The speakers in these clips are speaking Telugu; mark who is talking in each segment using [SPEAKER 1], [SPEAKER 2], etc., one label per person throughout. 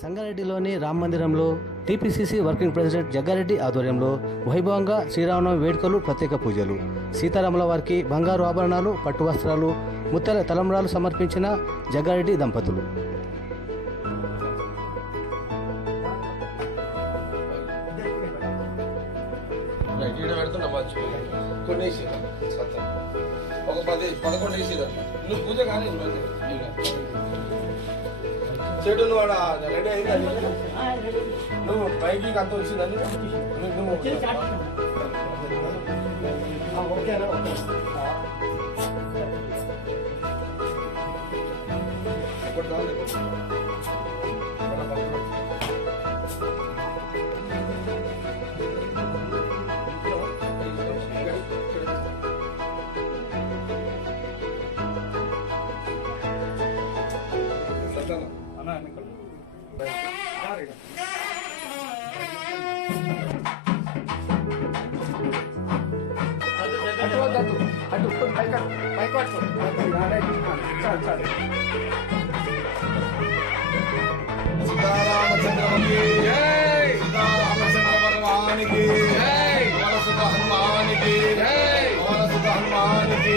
[SPEAKER 1] సంగారెడ్డిలోని రామ మందిరంలో టీపీసీసీ వర్కింగ్ ప్రెసిడెంట్ జగ్గారెడ్డి ఆధ్వర్యంలో వైభవంగా శ్రీరామనవమి వేడుకలు ప్రత్యేక పూజలు. సీతారాముల వారికి బంగారు ఆభరణాలు పట్టు వస్త్రాలు ముత్తల తలంబ్రాలు సమర్పించిన జగ్గారెడ్డి దంపతులు.
[SPEAKER 2] ఒక పది పదకొండు నువ్వు పూజ కానీ చెడు నువ్వు రెడీ అయిందా నువ్వు పైకి అంత వచ్చిందని నువ్వు ఒకటి చాలు. సీతారామచంద్రమకి జై సీతారామచంద్ర భగవానికి జై వరసుత హనుమానికి జై వరసుత హనుమానికి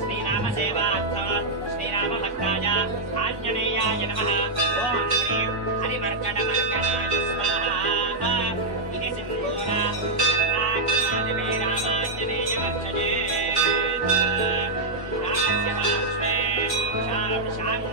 [SPEAKER 3] శ్రీరామ సేవార్థ శ్రీరామ భక్తాయ ఆంజనేయాయ నమ. ఓం శ్రీ హరివర్గణ వర్గణాయ స్వాహ.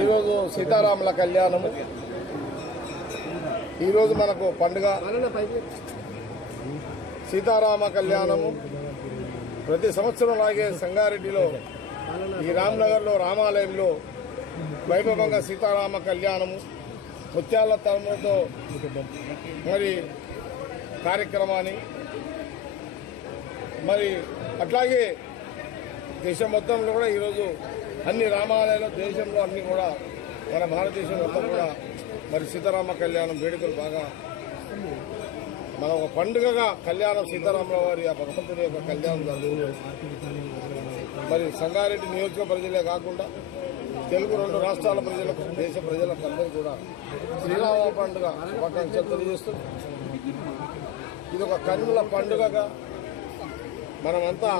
[SPEAKER 2] ఈరోజు సీతారాముల కళ్యాణము ఈరోజు మనకు పండుగ. సీతారామ కళ్యాణము ప్రతి సంవత్సరం లాగే సంగారెడ్డిలో ఈ రామ్నగర్లో రామాలయంలో వైభవంగా సీతారామ కళ్యాణము ముత్యాల తరములతో మరి కార్యక్రమాన్ని. మరి అట్లాగే దేశం మొత్తంలో కూడా ఈరోజు అన్ని రామాలయాలు దేశంలో అన్ని కూడా మన భారతదేశం మొత్తం కూడా మరి సీతారామ కళ్యాణం వేడుకలు బాగా మన ఒక పండుగగా కళ్యాణం సీతారాముల వారి ఆ భగవంతుడి యొక్క కళ్యాణం జరుగుతుంది. మరి సంగారెడ్డి నియోజక ప్రజలే కాకుండా తెలుగు రెండు రాష్ట్రాల ప్రజలకు దేశ ప్రజలకు అందరూ కూడా శ్రీరామ పండుగ శుభాకాంక్షలు తెలియజేస్తుంది ఇది ఒక కన్నుల పండుగగా మనమంతా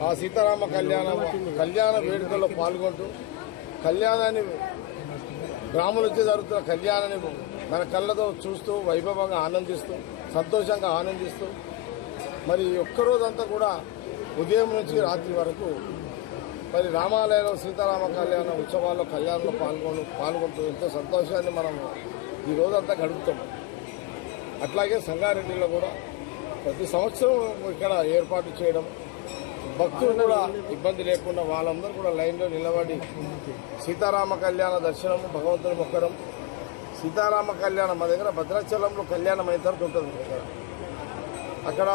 [SPEAKER 2] ఆ సీతారామ కళ్యాణ కళ్యాణ వేడుకల్లో పాల్గొంటూ కళ్యాణాన్ని గ్రాముల వచ్చి జరుగుతున్న కళ్యాణాన్ని మన కళ్ళతో చూస్తూ వైభవంగా ఆనందిస్తూ సంతోషంగా ఆనందిస్తూ మరి ఒక్కరోజంతా కూడా ఉదయం నుంచి రాత్రి వరకు మరి రామాలయంలో సీతారామ కళ్యాణ ఉత్సవాల్లో కళ్యాణంలో పాల్గొను పాల్గొంటూ ఎంతో సంతోషాన్ని మనం ఈ రోజంతా గడుపుతాం. అట్లాగే సంగారెడ్డిలో కూడా ప్రతి సంవత్సరం ఇక్కడ ఏర్పాటు చేయడం భక్తులు కూడా ఇబ్బంది లేకుండా వాళ్ళందరూ కూడా లైన్లో నిలబడి సీతారామ కళ్యాణ దర్శనం భగవంతుని మొక్కడం. సీతారామ కళ్యాణం మా దగ్గర భద్రాచలంలో కళ్యాణం అయిన తర్వాత ఉంటుంది. అక్కడ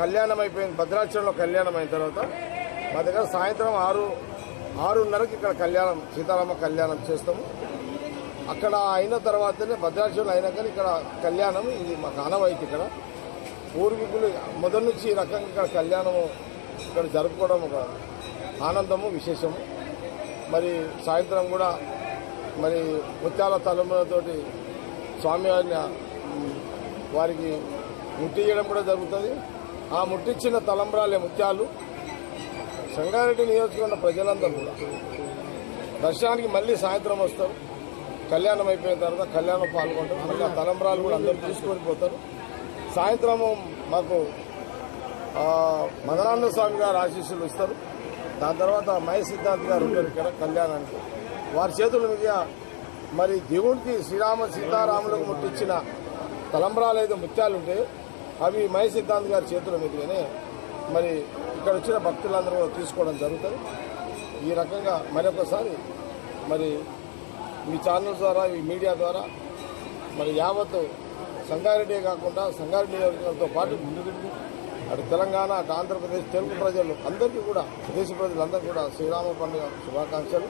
[SPEAKER 2] కళ్యాణం అయిపోయింది భద్రాచలంలో కళ్యాణం అయిన తర్వాత మా దగ్గర సాయంత్రం ఆరు ఆరున్నరకి ఇక్కడ కళ్యాణం సీతారామ కళ్యాణం చేస్తాము. అక్కడ అయిన తర్వాతనే భద్రాచలం అయినాక ఇక్కడ కళ్యాణం ఇది మాకు అనవైతే ఇక్కడ. పూర్వీకులు మొదటి నుంచి ఈ రకంగా ఇక్కడ కళ్యాణము ఇక్కడ జరుపుకోవడం ఒక ఆనందము విశేషము. మరి సాయంత్రం కూడా మరి ముత్యాల తలంబులతోటి స్వామివారిని వారికి ముట్టియడం కూడా జరుగుతుంది. ఆ ముట్టించిన తలంబ్రాలే ముత్యాలు. సంగారెడ్డి నియోజకవర్గ ప్రజలందరూ కూడా. దర్శనానికి మళ్ళీ సాయంత్రం వస్తారు. కళ్యాణం అయిపోయిన తర్వాత కళ్యాణం పాల్గొంటారు. మళ్ళీ ఆ తలంబ్రాలు కూడా అందరూ తీసుకొని పోతారు. సాయంత్రము మాకు మదనానంద స్వామి గారు ఆశీస్సులు ఇస్తారు. దాని తర్వాత మహే సిద్ధార్థ్ గారు ఉంటారు ఇక్కడ కళ్యాణానికి. వారి చేతుల మీద మరి దేవుడికి శ్రీరామ సీతారాములకు ముట్టించిన తలంబ్రాలు ఏదో ముత్యాలు ఉంటాయి. అవి మహే సిద్ధాంత్ గారి చేతుల మీదుగానే మరి ఇక్కడ వచ్చిన భక్తులందరూ కూడా తీసుకోవడం జరుగుతుంది. ఈ రకంగా మరొకసారి మరి మీ ఛానల్ ద్వారా ఈ మీడియా ద్వారా మరి యావత్ సంగారెడ్డి కాకుండా సంగారెడ్డి నియోజకవర్గంతో పాటు అటు తెలంగాణ అటు ఆంధ్రప్రదేశ్ తెలుగు ప్రజలు అందరికీ కూడా దేశ ప్రజలందరూ కూడా శ్రీరామ పండుగ శుభాకాంక్షలు.